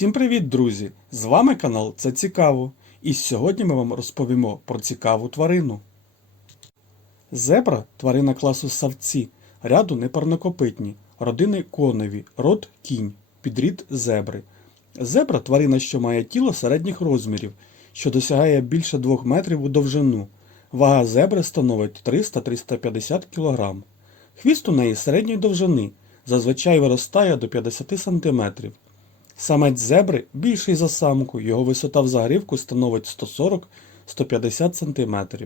Всім привіт, друзі! З вами канал Це Цікаво. І сьогодні ми вам розповімо про цікаву тварину. Зебра тварина класу савці, ряду непарнокопитні, родини коневі, род кінь, підрід зебри. Зебра тварина, що має тіло середніх розмірів, що досягає більше 2 метрів у довжину. Вага зебри становить 300-350 кг. Хвіст у неї середньої довжини, зазвичай виростає до 50 см. Самець зебри більший за самку, його висота в загрівку становить 140-150 см.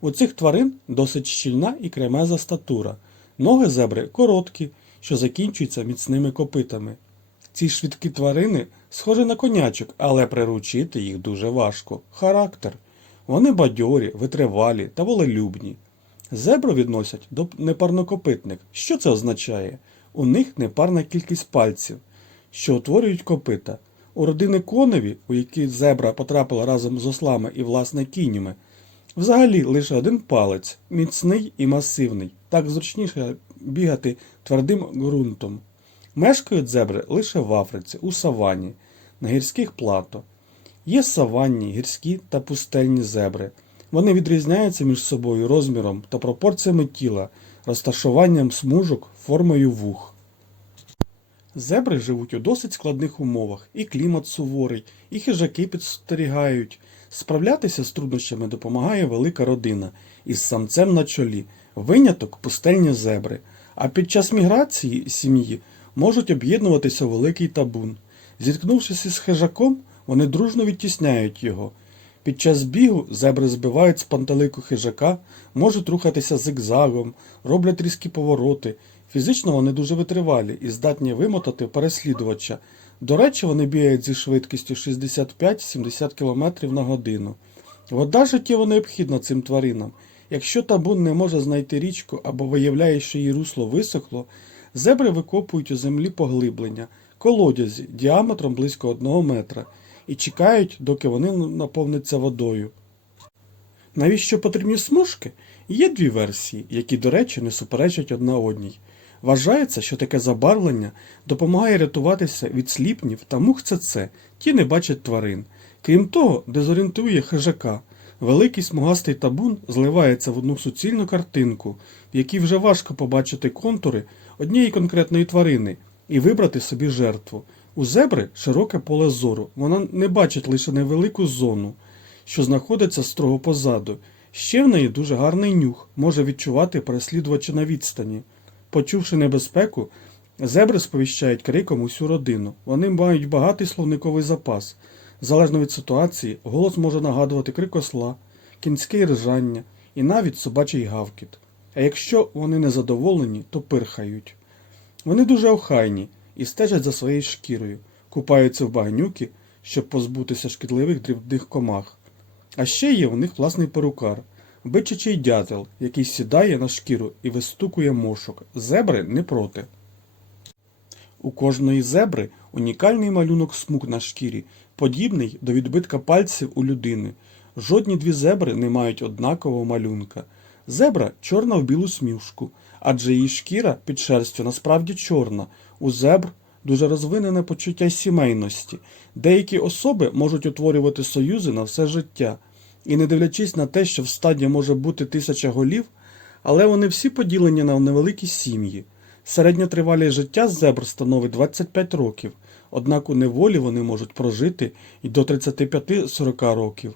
У цих тварин досить щільна і кремеза статура. Ноги зебри короткі, що закінчуються міцними копитами. Ці швидкі тварини схожі на конячок, але приручити їх дуже важко. Характер. Вони бадьорі, витривалі та волелюбні. Зебру відносять до непарнокопитних. Що це означає? У них непарна кількість пальців, що утворюють копита. У родини коневі, у які зебра потрапила разом з ослами і власне кінями, взагалі лише один палець, міцний і масивний, так зручніше бігати твердим ґрунтом. Мешкають зебри лише в Африці, у савані, на гірських плато. Є саванні, гірські та пустельні зебри. Вони відрізняються між собою розміром та пропорціями тіла, розташуванням смужок, формою вух. Зебри живуть у досить складних умовах, і клімат суворий, і хижаки підстерігають. Справлятися з труднощами допомагає велика родина із самцем на чолі, виняток пустельні зебри. А під час міграції сім'ї можуть об'єднуватися у великий табун. Зіткнувшись із хижаком, вони дружно відтісняють його. Під час бігу зебри збивають з пантелику хижака, можуть рухатися зигзагом, роблять різкі повороти. Фізично вони дуже витривалі і здатні вимотати переслідувача. До речі, вони бігають зі швидкістю 65-70 км на годину. Вода життєво необхідна цим тваринам. Якщо табун не може знайти річку або виявляє, що її русло висохло, зебри викопують у землі поглиблення, колодязі діаметром близько 1 метра і чекають, доки вони наповняться водою. Навіщо потрібні смужки? Є дві версії, які, до речі, не суперечать одна одній. Вважається, що таке забарвлення допомагає рятуватися від сліпнів та мух ЦЦ, ті не бачать тварин. Крім того, дезорієнтує хижака. Великий смугастий табун зливається в одну суцільну картинку, в якій вже важко побачити контури однієї конкретної тварини і вибрати собі жертву. У зебри широке поле зору, вона не бачить лише невелику зону, що знаходиться строго позаду. Ще в неї дуже гарний нюх, може відчувати переслідувача на відстані. Почувши небезпеку, зебри сповіщають криком усю родину. Вони мають багатий словниковий запас. Залежно від ситуації, голос може нагадувати крик осла, кінське ржання і навіть собачий гавкіт. А якщо вони незадоволені, то пирхають. Вони дуже охайні і стежать за своєю шкірою, купаються в багнюки, щоб позбутися шкідливих дрібних комах. А ще є у них власний перукар, бичачий дятел, який сідає на шкіру і вистукує мошок. Зебри не проти. У кожної зебри унікальний малюнок смуг на шкірі, подібний до відбитка пальців у людини. Жодні дві зебри не мають однакового малюнка. Зебра чорна в білу смюшку, адже її шкіра під шерстю насправді чорна. У зебр дуже розвинене почуття сімейності. Деякі особи можуть утворювати союзи на все життя. І не дивлячись на те, що в стаді може бути тисяча голів, але вони всі поділені на невеликі сім'ї. Середня тривалість життя зебр становить 25 років, однак у неволі вони можуть прожити і до 35-40 років.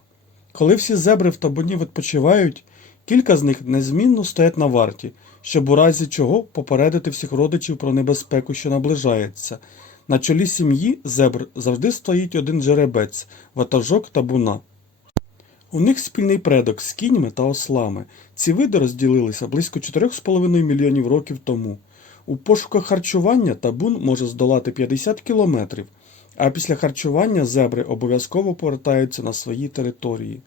Коли всі зебри в табуні відпочивають, кілька з них незмінно стоять на варті, щоб у разі чого попередити всіх родичів про небезпеку, що наближається. На чолі сім'ї зебр завжди стоїть один жеребець, ватажок табуна. У них спільний предок з кіньми та ослами. Ці види розділилися близько 4,5 мільйонів років тому. У пошуках харчування табун може здолати 50 кілометрів, а після харчування зебри обов'язково повертаються на свої території.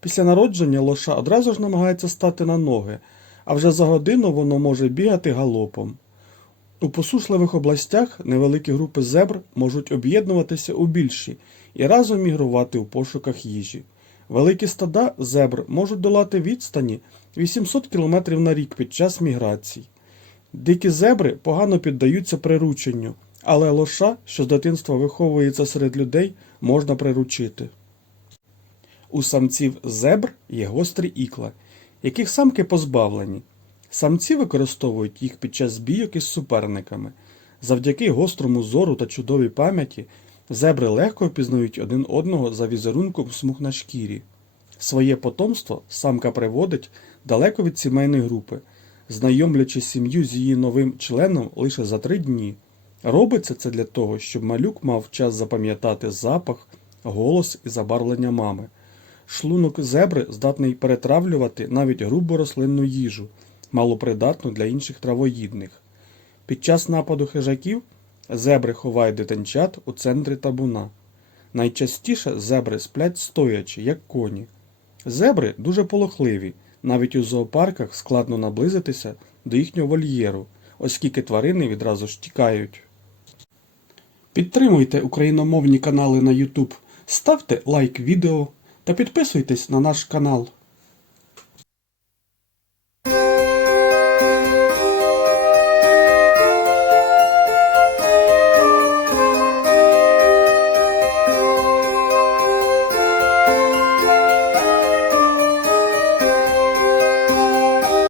Після народження лоша одразу ж намагається стати на ноги, а вже за годину воно може бігати галопом. У посушливих областях невеликі групи зебр можуть об'єднуватися у більші і разом мігрувати у пошуках їжі. Великі стада зебр можуть долати відстані 800 км на рік під час міграцій. Дикі зебри погано піддаються прирученню, але лоша, що з дитинства виховується серед людей, можна приручити. У самців зебр є гострі ікла, яких самки позбавлені. Самці використовують їх під час бійок із суперниками. Завдяки гострому зору та чудовій пам'яті зебри легко впізнають один одного за візерунком смуг на шкірі. Своє потомство самка приводить далеко від сімейної групи, знайомлячи сім'ю з її новим членом лише за три дні. Робиться це для того, щоб малюк мав час запам'ятати запах, голос і забарвлення мами. Шлунок зебри здатний перетравлювати навіть грубу рослинну їжу, малопридатну для інших травоїдних. Під час нападу хижаків зебри ховають дитинчат у центрі табуна. Найчастіше зебри сплять стоячи, як коні. Зебри дуже полохливі, навіть у зоопарках складно наблизитися до їхнього вольєру, оскільки тварини відразу ж тікають. Підтримуйте україномовні канали на YouTube, ставте лайк відео та підписуйтесь на наш канал.